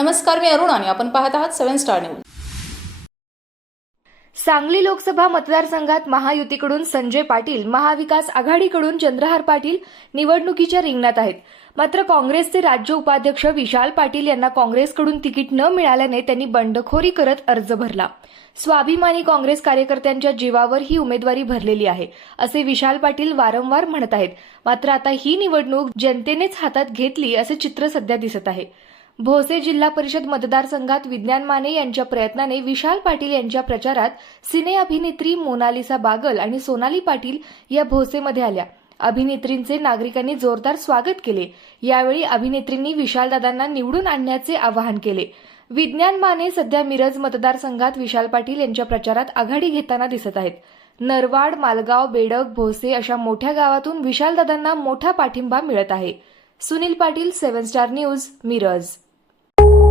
नमस्कार मी अरुण आणि आपण पाहत आहात seven star news. Sangli Lok Sabha मतदारसंघात महायुतीकडून संजय पाटील महाविकास आघाडीकडून चंद्रहार पाटील निवडणुकीच्या रिंगणात आहेत. मात्र काँग्रेसचे राज्य उपाध्यक्ष विशाल पाटील यांना काँग्रेसकडून तिकीट न मिळाल्याने त्यांनी बंडखोरी करत अर्ज भरला. स्वाभिमानी काँग्रेस कार्यकर्त्यांच्या जीवावर ही उमेदवारी भरलेली आहे असे विशाल पाटील वारंवार म्हणत आहेत. मात्र आता ही निवडणूक जनतेनेच हातात घेतली असे चित्र सध्या दिसत आहे. भोसे जिल्हा परिषद मतदारसंघात विज्ञान माने यांच्या प्रयत्नाने विशाल पाटील यांच्या प्रचारात सिने अभिनेत्री मोनालिसा बागल आणि सोनाली पाटील या भोसेमध्ये आल्या. अभिनेत्रींचे नागरिकांनी जोरदार स्वागत केले. यावेळी अभिनेत्रींनी विशालदादांना निवडून आणण्याचे आवाहन केले. विज्ञान माने सध्या मिरज मतदारसंघात विशाल पाटील यांच्या प्रचारात आघाडी घेताना दिसत आहेत. नरवाड मालगाव बेडक भोसे अशा मोठ्या गावातून विशालदादांना मोठा पाठिंबा मिळत आहे. Sunil Patil seven star news Miraj. you